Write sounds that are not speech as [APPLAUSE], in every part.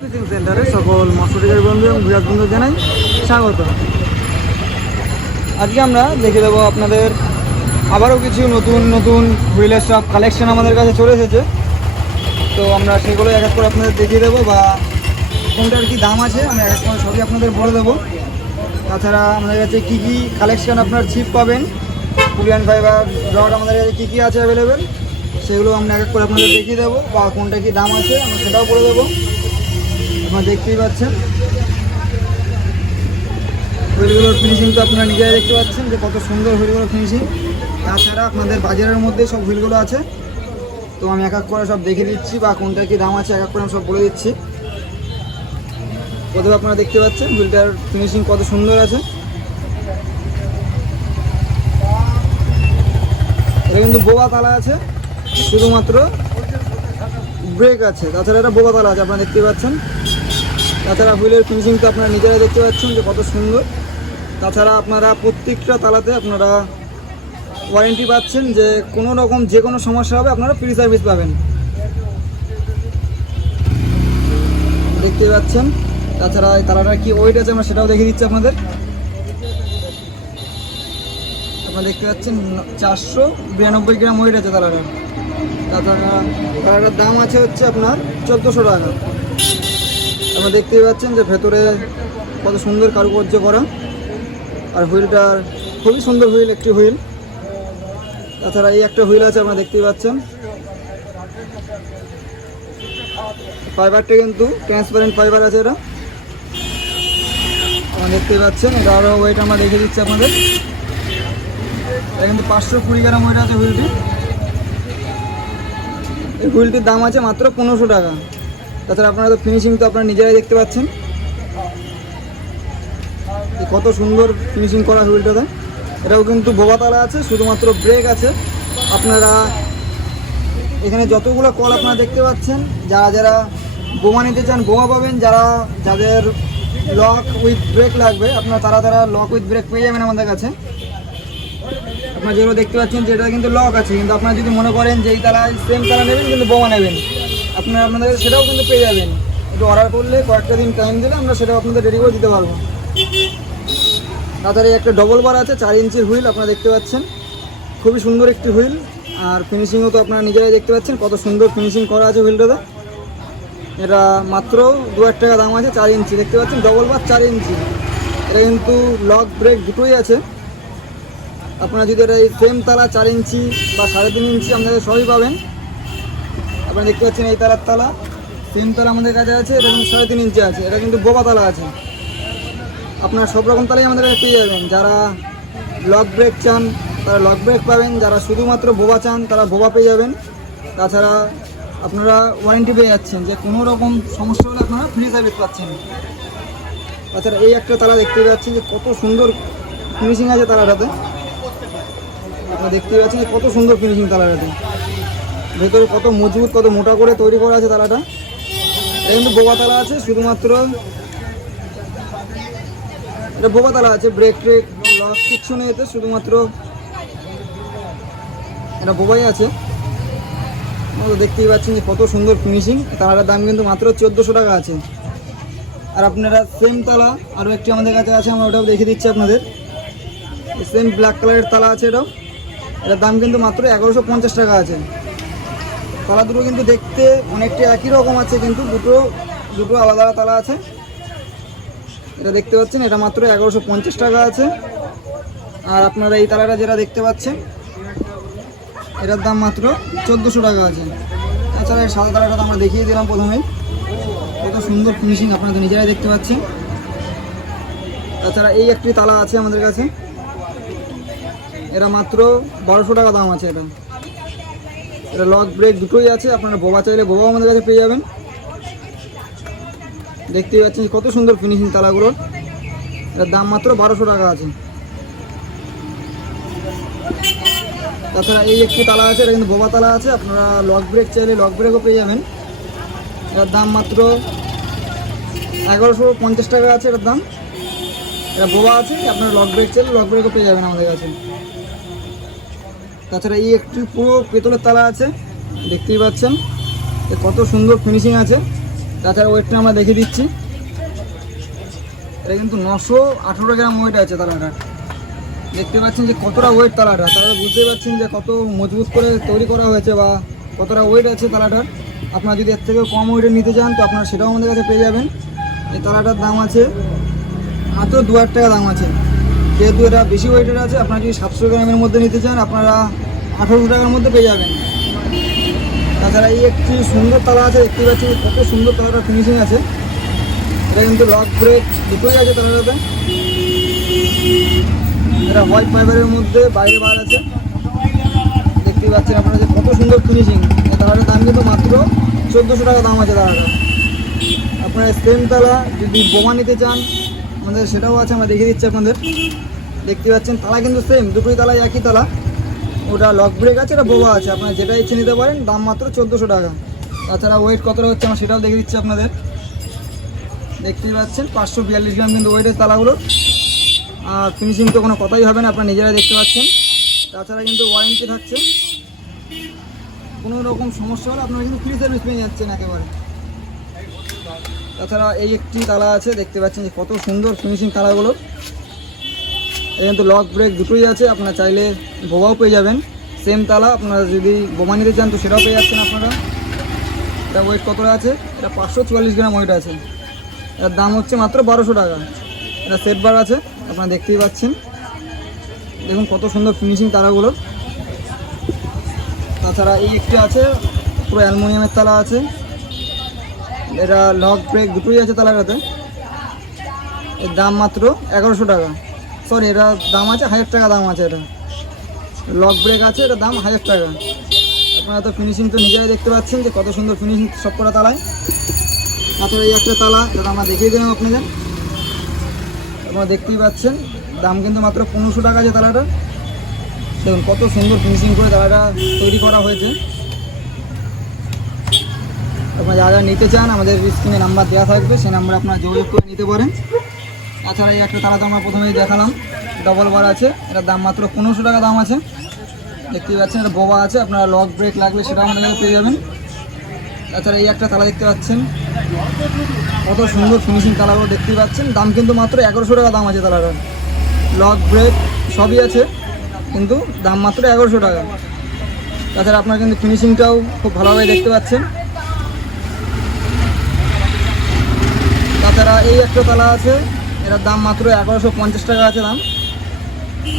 Pitching সেন্টারে সকল মৎস্যটিকার বন্ধু এবং বিরাট বন্ধু জানাই স্বাগত। আজকে আমরা দেখে দেবো আপনাদের আবারও কিছু নতুন নতুন হুইলের সব কালেকশন আমাদের কাছে চলে এসেছে। তো আমরা সেগুলো এক এক করে আপনাদের দেখিয়ে দেবো বা কোনটার কি দাম আছে আমরা এক এক করে সবই আপনাদের বলে দেবো। তাছাড়া আমাদের কাছে কী কী কালেকশন আপনার ছিপ পাবেন কুলিয়ান ফাইবার রড আমাদের কাছে কী কী আছে অ্যাভেলেবেল সেগুলো আমরা এক এক করে আপনাদের দেখিয়ে দেবো বা কোনটা কি দাম আছে, আমরা সেটাও বলে দেবো। আপনারা দেখতেই পাচ্ছেন। হুইলগুলোর ফিনিশিং তো আপনারা নিজেরাই দেখতে পাচ্ছেন যে কত সুন্দর হুইলগুলোর ফিনিশিং তাছাড়া আপনাদের বাজারের মধ্যে সব হুইলগুলো আছে। তো আমি এক এক করে সব দেখে দিচ্ছি বা কোনটা কি দাম আছে, এক এক করে আমি সব বলে দিচ্ছি। প্রথমে আপনারা দেখতে পাচ্ছেন হুইলটার ফিনিশিং কত সুন্দর আছে। এটা কিন্তু বোবা তালা আছে, শুধুমাত্র ব্রেক আছে। তাছাড়া এটা বোবা তালা আছে, আপনারা দেখতে পাচ্ছেন। তাছাড়া হুইলের ফিনিশিং তো আপনারা নিজেরা দেখতে পাচ্ছেন যে কত সুন্দর। তাছাড়া আপনারা প্রত্যেকটা তালাতে আপনারা ওয়ারেন্টি পাচ্ছেন যে কোনো রকম যে কোনো সমস্যা হবে আপনারা ফ্রি সার্ভিস পাবেন। দেখতে পাচ্ছেন? তাছাড়া এই তালাটার কি ওয়েট আছে আমরা সেটাও দেখিয়ে দিচ্ছি আপনাদের। আপনারা দেখতে পাচ্ছেন, চারশো বিরানব্বই গ্রাম ওয়েট আছে তালাটার। তাছাড়া তালাটার দাম আছে হচ্ছে আপনার চোদ্দোশো টাকা। আপনারা দেখতেই পাচ্ছেন যে ভেতরে কত সুন্দর কারুকার্য করা। আর হুইলটার খুবই সুন্দর হুইল, একটি হুইল। তাছাড়া এই একটা হুইল আছে, আপনারা দেখতেই পাচ্ছেন। ফাইবারটা কিন্তু ট্রান্সপারেন্ট ফাইবার আছে এটা। আপনারা দেখতেই পাচ্ছেন, এটা আরও ওয়েট আমরা দেখে দিচ্ছি আপনাদের। এটা কিন্তু পাঁচশো কুড়ি গ্রাম ওয়েট আছে হুইলটি। এই হুইলটির দাম আছে মাত্র পনেরোশো টাকা। তাছাড়া আপনারা তো ফিনিশিং তো আপনারা নিজেরাই দেখতে পাচ্ছেন। কত সুন্দর ফিনিশিং করা হুইলটাতে। এটাও কিন্তু বোবাতালা আছে, শুধুমাত্র ব্রেক আছে। আপনারা এখানে যতগুলো কল আপনারা দেখতে পাচ্ছেন, যারা যারা বোমা নিতে চান, বোমা পাবেন। যারা যাদের লক উইথ ব্রেক লাগবে, আপনারা তারা তারা লক উইথ ব্রেক পেয়ে যাবেন আমাদের কাছে। আপনারা যেগুলো দেখতে পাচ্ছেন যে এটা কিন্তু লক আছে, কিন্তু আপনারা যদি মনে করেন যে এই তালায় সেম তালা নেবেন, কিন্তু বোমা নেবেন। আপনারা আপনাদের সেটাও কিন্তু পেয়ে যাবেন। একটু অর্ডার করলে কয়েকটা দিন টাইম দিলে আমরা সেটাও আপনাদের রেডি করে দিতে পারব। তাছাড়া একটা ডবল বার আছে, চার ইঞ্চির হুইল আপনারা দেখতে পাচ্ছেন। খুবই সুন্দর একটি হুইল আর ফিনিশিংও তো আপনারা নিজেরাই দেখতে পাচ্ছেন, কত সুন্দর ফিনিশিং করা আছে হুইলটাতে এটা মাত্র দু হাজার টাকা দাম আছে, চার ইঞ্চি দেখতে পাচ্ছেন? ডবল বার চার ইঞ্চি এটা কিন্তু লক ব্রেক দুটোই আছে। আপনারা যদি এটা এই সেম তালা চার ইঞ্চি বা সাড়ে তিন ইঞ্চি আপনাদের সবই পাবেন। আপনারা দেখতে পাচ্ছেন এই তালার তালা। সেম তালা আমাদের কাছে আছে কিন্তু সাড়ে তিন ইঞ্চি আছে, এটা কিন্তু বোবা তালা আছে। আপনার সব রকম তালাই আমাদের কাছে পেয়ে যাবেন। যারা লক ব্রেক চান, তারা লক ব্রেক পাবেন। যারা শুধুমাত্র বোবা চান, তারা বোবা পেয়ে যাবেন। তাছাড়া আপনারা ওয়ারেন্টি পেয়ে যাচ্ছেন যে কোনো রকম সমস্যা হলে আপনারা ফ্রি সার্ভিস পাচ্ছেন। তাছাড়া এই একটা তালা দেখতে পাচ্ছেন যে কত সুন্দর ফিনিশিং আছে তালাটাতে। আপনারা দেখতে পাচ্ছেন যে কত সুন্দর ফিনিশিং তালাটাতে। ভেতরে কত মজবুত, কত মোটা করে তৈরি করা আছে তালাটা এটা কিন্তু বোবা তালা আছে, শুধুমাত্র এটা বোবা তালা আছে ব্রেক ট্রেক লক কিচ্ছু নেই এতে, শুধুমাত্র এটা বোবাই আছে। তো দেখতেই পাচ্ছেন যে কত সুন্দর ফিনিশিং তালাটার দাম কিন্তু মাত্র চোদ্দোশো টাকা আছে। আর আপনারা সেম তালা আরও একটি আমাদের কাছে আছে, আমরা ওটাও দেখে দিচ্ছি আপনাদের। সেম ব্ল্যাক কালারের তালা আছে এটাও। এটার দাম কিন্তু মাত্র এগারোশো টাকা আছে। তালা দুটো কিন্তু দেখতে অনেকটা একই রকম আছে, কিন্তু দুটো দুটো আলাদা আলাদা তালা আছে। এটা দেখতে পাচ্ছেন, এটা মাত্র এগারোশো পঞ্চাশ টাকা আছে। আর আপনারা এই তালাটা যেটা দেখতে পাচ্ছেন, এটার দাম মাত্র চোদ্দোশো টাকা আছে। তাছাড়া এই সাদা তালাটা তো আমরা দেখিয়ে দিলাম প্রথমেই। কত সুন্দর ফিনিশিং আপনারা নিজেরাই দেখতে পাচ্ছেন। তাছাড়া এই একটি তালা আছে আমাদের কাছে। এটা মাত্র বারোশো টাকা দাম আছে এটা। এটা লক ব্রেক দুটোই আছে, আপনারা বোবা চাইলে বোবাও আমাদের কাছে পেয়ে যাবেন। দেখতেই পাচ্ছেন কত সুন্দর ফিনিশিং তালাগুলোর এটার দাম মাত্র বারোশো টাকা আছে। তাছাড়া এই একটি তালা আছে, এটা কিন্তু বোবা তালা আছে, আপনারা লক ব্রেক চাইলে লক ব্রেকও পেয়ে যাবেন। এটার দাম মাত্র এগারোশো পঞ্চাশ টাকা আছে এটার দাম। এটা বোবা আছে, আপনারা লক ব্রেক চাইলে লক ব্রেকও পেয়ে যাবেন আমাদের কাছে। তাছাড়া এই একটি পুরো পেতলের তালা আছে, দেখতেই পাচ্ছেন। কত সুন্দর ফিনিশিং আছে। তাছাড়া ওয়েটটা আমরা দেখে দিচ্ছি। এটা কিন্তু নশো আঠেরো গ্রাম ওয়েট আছে তালাটা দেখতে পাচ্ছেন যে কতটা ওয়েট তালাটা। তারা বুঝতে পারছেন যে কত মজবুত করে তৈরি করা হয়েছে বা কতটা ওয়েট আছে তালাটার। আপনারা যদি এর থেকে কম ওয়েটে নিতে চান, তো আপনারা সেটাও আমাদের কাছে পেয়ে যাবেন। এই তালাটার দাম আছে, মাত্র দু হাজার টাকা দাম আছে। যেহেতু এটা বেশি ওয়েটের আছে, আপনারা যদি সাতশো গ্রামের মধ্যে নিতে চান, আপনারা আঠারোশো টাকার মধ্যে পেয়ে যাবেন। তাছাড়া এই একটি সুন্দর তালা আছে, দেখতে পাচ্ছি কত সুন্দর তালাটা ফিনিশিং আছে। এটা কিন্তু লক ব্রেক দুটোই আছে তালাটাতে। এটা হোয়াইট ফাইবারের মধ্যে বাইরে বার আছে। দেখতে পাচ্ছেন আপনারা যে কত সুন্দর ফিনিশিং তালাটার দাম কিন্তু মাত্র চোদ্দোশো টাকা দাম আছে তালাটা। আপনারা সেম তালা যদি বোমা নিতে চান, আমাদের সেটাও আছে, আমরা দেখিয়ে দিচ্ছি আপনাদের। দেখতে পাচ্ছেন তালা কিন্তু সেম দুটোই তালাই একই তালা। ওটা লক ব্রেক আছে, এটা বোবা আছে। আপনারা যেটা ইচ্ছে নিতে পারেন, দাম মাত্র চোদ্দোশো টাকা। তাছাড়া ওয়েট কতটা হচ্ছে আমরা সেটাও দেখে দিচ্ছি আপনাদের। দেখতেই পাচ্ছেন, পাঁচশো বিয়াল্লিশ গ্রাম কিন্তু ওয়েটের তালাগুলো। আর ফিনিশিং তো কোনো কথাই হবে না, আপনারা নিজেরাই দেখতে পাচ্ছেন। তাছাড়া কিন্তু ওয়ারেন্টি থাকছে। কোনো রকম সমস্যা হলে আপনারা কিন্তু ফ্রি সার্ভিস পেয়ে যাচ্ছেন একেবারে। তাছাড়া এই একটি তালা আছে, দেখতে পাচ্ছেন যে কত সুন্দর ফিনিশিং তালাগুলো। এখানে তো লক ব্রেক দুটোই আছে, আপনারা চাইলে বোমাও পেয়ে যাবেন। সেম তালা, আপনারা যদি বোমা নিতে চান তো সেটাও পেয়ে যাচ্ছেন আপনারা। এটা ওয়েট কতটা আছে? এটা পাঁচশো চুয়াল্লিশ গ্রাম ওয়েট আছে। এর দাম হচ্ছে মাত্র বারোশো টাকা। এটা সেট বার আছে, আপনারা দেখতেই পাচ্ছেন। দেখুন কত সুন্দর ফিনিশিং তারাগুলো। তাছাড়া এই একটি আছে, পুরো অ্যালুমিনিয়ামের তালা আছে। এটা লক ব্রেক দুটোই আছে তালাটাতে এর দাম মাত্র এগারোশো টাকা। সরি এটা দাম আছে, হাজার টাকা দাম আছে এটা। লক ব্রেক আছে, এটা দাম হাজার টাকা। আপনারা তো ফিনিশিং তো নিজেরাই দেখতে পাচ্ছেন যে কত সুন্দর ফিনিশিং সব করা তালায়। তাছাড়া এই একটা তালা যেটা আমরা দেখিয়ে দিলাম আপনাদের। আপনারা দেখতেই পাচ্ছেন, দাম কিন্তু মাত্র পনেরোশো টাকা আছে তালাটা। দেখুন, কত সুন্দর ফিনিশিং করে তালাটা তৈরি করা হয়েছে। আপনারা যারা নিতে চান, আমাদের স্ক্রিনে নাম্বার দেওয়া থাকবে, সেই নাম্বার আপনারা যোগাযোগ করে নিতে পারেন। তাছাড়া এই একটা তালা তো আমরা প্রথমেই দেখালাম। ডবল বার আছে। এটার দাম মাত্র পনেরোশো টাকা দাম আছে। দেখতেই পাচ্ছেন, এটা বোবা আছে। আপনারা লক ব্রেক লাগবে সেটা আমাদের পেয়ে যাবেন। তাছাড়া এই একটা তালা দেখতে পাচ্ছেন। কত সুন্দর ফিনিশিং তালাগুলো দেখতেই পাচ্ছেন। দাম কিন্তু মাত্র এগারোশো টাকা দাম আছে তালাটার। লক ব্রেক সবই আছে, কিন্তু দাম মাত্র এগারোশো টাকা। তাছাড়া আপনারা কিন্তু ফিনিশিংটাও খুব ভালোভাবে দেখতে পাচ্ছেন। তাছাড়া এই একটা তালা আছে। এটার দাম মাত্র এগারোশো পঞ্চাশ টাকা আছে দাম।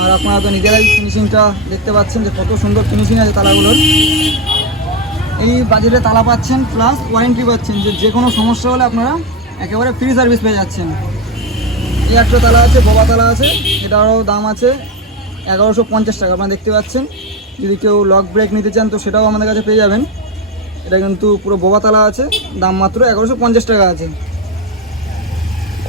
আর আপনারা তো নিজেরাই ফিনিশিংটা দেখতে পাচ্ছেন যে কত সুন্দর ফিনিশিং আছে তালাগুলোর। এই বাজেটে তালা পাচ্ছেন প্লাস ওয়ারেন্টি পাচ্ছেন, যে যে কোনো সমস্যা হলে আপনারা একেবারে ফ্রি সার্ভিস পেয়ে যাচ্ছেন। এই একটা তালা আছে, ববা তালা আছে, এটারও দাম আছে এগারোশো পঞ্চাশ টাকা, আপনারা দেখতে পাচ্ছেন। যদি কেউ লক ব্রেক নিতে চান তো সেটাও আমাদের কাছে পেয়ে যাবেন। এটা কিন্তু পুরো বোবা তালা আছে, দাম মাত্র এগারোশো পঞ্চাশ টাকা আছে।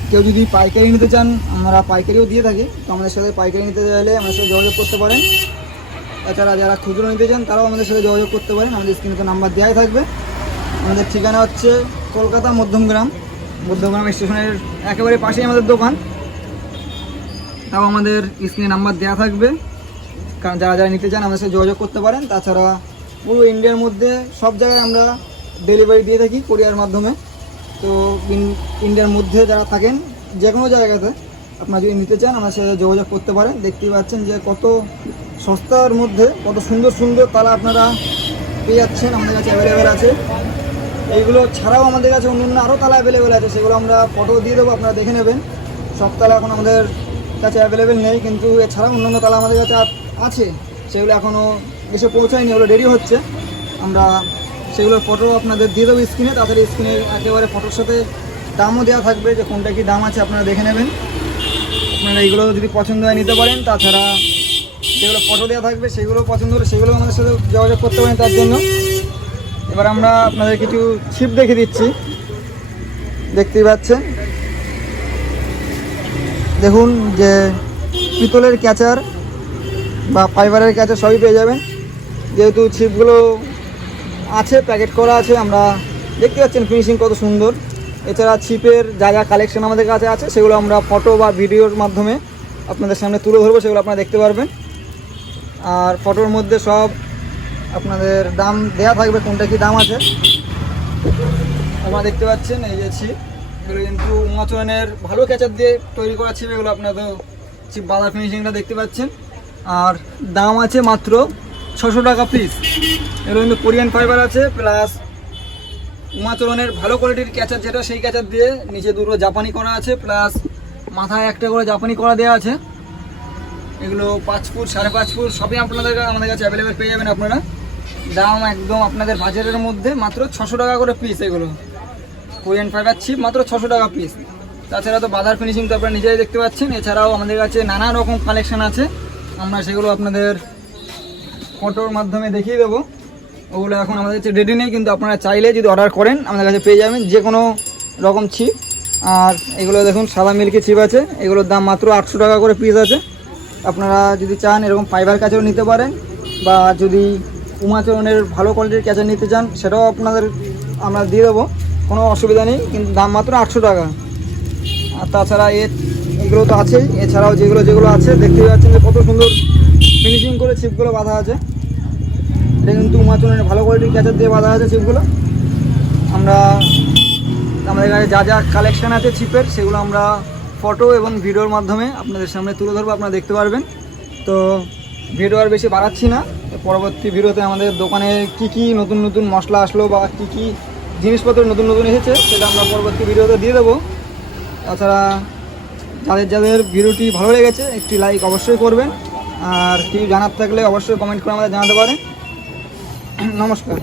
কেউ যদি পাইকারি নিতে চান, আমরা পাইকারিও দিয়ে থাকি। তো আমাদের সাথে পাইকারি নিতে চাইলে আমাদের সাথে যোগাযোগ করতে পারেন। তাছাড়া যারা খুচরো নিতে চান, তারাও আমাদের সাথে যোগাযোগ করতে পারেন। আমাদের স্ক্রিনে তো নাম্বার দেওয়াই থাকবে। আমাদের ঠিকানা হচ্ছে কলকাতা মধ্যমগ্রাম মধ্যমগ্রাম স্টেশনের একেবারে পাশেই আমাদের দোকান। তাও আমাদের স্ক্রিনে নাম্বার দেওয়া থাকবে। কারণ যারা যারা নিতে চান, আমাদের সাথে যোগাযোগ করতে পারেন। তাছাড়া পুরো ইন্ডিয়ার মধ্যে সব জায়গায় আমরা ডেলিভারি দিয়ে থাকি কোরিয়ার মাধ্যমে। তো ইন্ডিয়ার মধ্যে যারা থাকেন যে কোনো জায়গাতে আপনারা যদি নিতে চান, আমার সাথে যোগাযোগ করতে পারেন। দেখতেই পাচ্ছেন যে কত সস্তার মধ্যে, কত সুন্দর সুন্দর তালা আপনারা পেয়ে যাচ্ছেন, আমাদের কাছে অ্যাভেলেবেল আছে। এইগুলো ছাড়াও আমাদের কাছে অন্য অন্য আরও তালা অ্যাভেলেবেল আছে, সেগুলো আমরা ফটো দিয়ে দেবো, আপনারা দেখে নেবেন। সব তালা এখন আমাদের কাছে অ্যাভেলেবেল নেই, কিন্তু এছাড়াও অন্য অন্য তালা আমাদের কাছে আছে। সেগুলো এখনও এসে পৌঁছায়নি, ওগুলো দেরি হচ্ছে। আমরা সেগুলোর ফটো আপনাদের দিয়ে দেবো স্ক্রিনে তাদের স্ক্রিনে একেবারে ফটোর সাথে দামও দেওয়া থাকবে যে কোনটা কি দাম আছে আপনারা দেখে নেবেন। আপনারা এইগুলো যদি পছন্দ হয় নিতে পারেন। তাছাড়া যেগুলো ফটো দেওয়া থাকবে সেগুলো পছন্দ হলে সেগুলো আমাদের সাথে যোগাযোগ করতে পারেন তার জন্য। এবার আমরা আপনাদের কিছু ছিপ দেখে দিচ্ছি। দেখতেই পাচ্ছেন। দেখুন যে পিতলের ক্যাচার বা ফাইবারের ক্যাচার সবই পেয়ে যাবেন। যেহেতু ছিপগুলো আছে, প্যাকেট করা আছে, আমরা দেখতে পাচ্ছেন ফিনিশিং কত সুন্দর। এছাড়া ছিপের যা যা কালেকশন আমাদের কাছে আছে, সেগুলো আমরা ফটো বা ভিডিওর মাধ্যমে আপনাদের সামনে তুলে ধরবো, সেগুলো আপনারা দেখতে পারবেন। আর ফটোর মধ্যে সব আপনাদের দাম দেয়া থাকবে, কোনটা কি দাম আছে। আপনারা দেখতে পাচ্ছেন, এই যে ছিপ এগুলো কিন্তু উমাচরণের ভালো ক্যাচার দিয়ে তৈরি করা ছিপ এগুলো আপনারা তো ছিপ বাঁধা ফিনিশিংটা দেখতে পাচ্ছেন। আর দাম আছে মাত্র ছশো টাকা পিস এগুলো কিন্তু কোরিয়ান ফাইবার আছে প্লাস উমাচরণের ভালো কোয়ালিটির ক্যাচার যেটা, সেই ক্যাচার দিয়ে নিচে দুটো জাপানি করা আছে প্লাস মাথায় একটা করে জাপানি করা দেওয়া আছে। এগুলো পাঁচ ফুট, সাড়ে পাঁচ ফুট, সবই আপনাদের আমাদের কাছে অ্যাভেলেবেল পেয়ে যাবেন আপনারা। দাম একদম আপনাদের বাজারের মধ্যে, মাত্র ছশো টাকা করে পিস এগুলো। কোরিয়ান ফাইবার ছিপ মাত্র ছশো টাকা পিস তাছাড়া তো বাজার ফিনিশিং তো আপনারা নিজেই দেখতে পাচ্ছেন। এছাড়াও আমাদের কাছে নানা রকম কালেকশন আছে। আমরা সেগুলো আপনাদের ফটোর মাধ্যমে দেখিয়ে দেবো। ওগুলো এখন আমাদের কাছে রেডি নেই, কিন্তু আপনারা চাইলে যদি অর্ডার করেন, আমাদের কাছে পেয়ে যাবেন যে কোনো রকম ছিপ আর এগুলো দেখুন, সাদা মিল্কি ছিপ আছে। এগুলোর দাম মাত্র আটশো টাকা করে পিস আছে। আপনারা যদি চান এরকম ফাইবার কাছেও নিতে পারেন, বা যদি উমাচরণের ভালো কোয়ালিটির ক্যাচার নিতে চান, সেটাও আপনাদের আমরা দিয়ে দেবো। কোনো অসুবিধা নেই, কিন্তু দাম মাত্র আটশো টাকা। আর তাছাড়া এর, এগুলো তো আছেই। এছাড়াও যেগুলো যেগুলো আছে দেখতে পাচ্ছেন যে কত সুন্দর ফিনিশিং করে ছিপগুলো বাঁধা আছে। এটা কিন্তু উমাচনের ভালো কোয়ালিটির ক্যাচার দিয়ে বাঁধা আছে ছিপগুলো আমরা, আমাদের কাছে যা যা কালেকশান আছে ছিপের সেগুলো আমরা ফটো এবং ভিডিওর মাধ্যমে আপনাদের সামনে তুলে ধরবো, আপনারা দেখতে পারবেন। তো ভিডিও আর বেশি বাড়াচ্ছি না। পরবর্তী ভিডিওতে আমাদের দোকানে কি কি নতুন নতুন মশলা আসলো বা কি কি জিনিসপত্র নতুন নতুন এসেছে, সেটা আমরা পরবর্তী ভিডিওতে দিয়ে দেবো। তাছাড়া যাদের যাদের ভিডিওটি ভালো লেগেছে, একটি লাইক অবশ্যই করবেন। আর কিছু জানার থাকলে অবশ্যই কমেন্ট করে আমাদের জানাতে পারেন। [CLEARS THROAT] নমস্কার।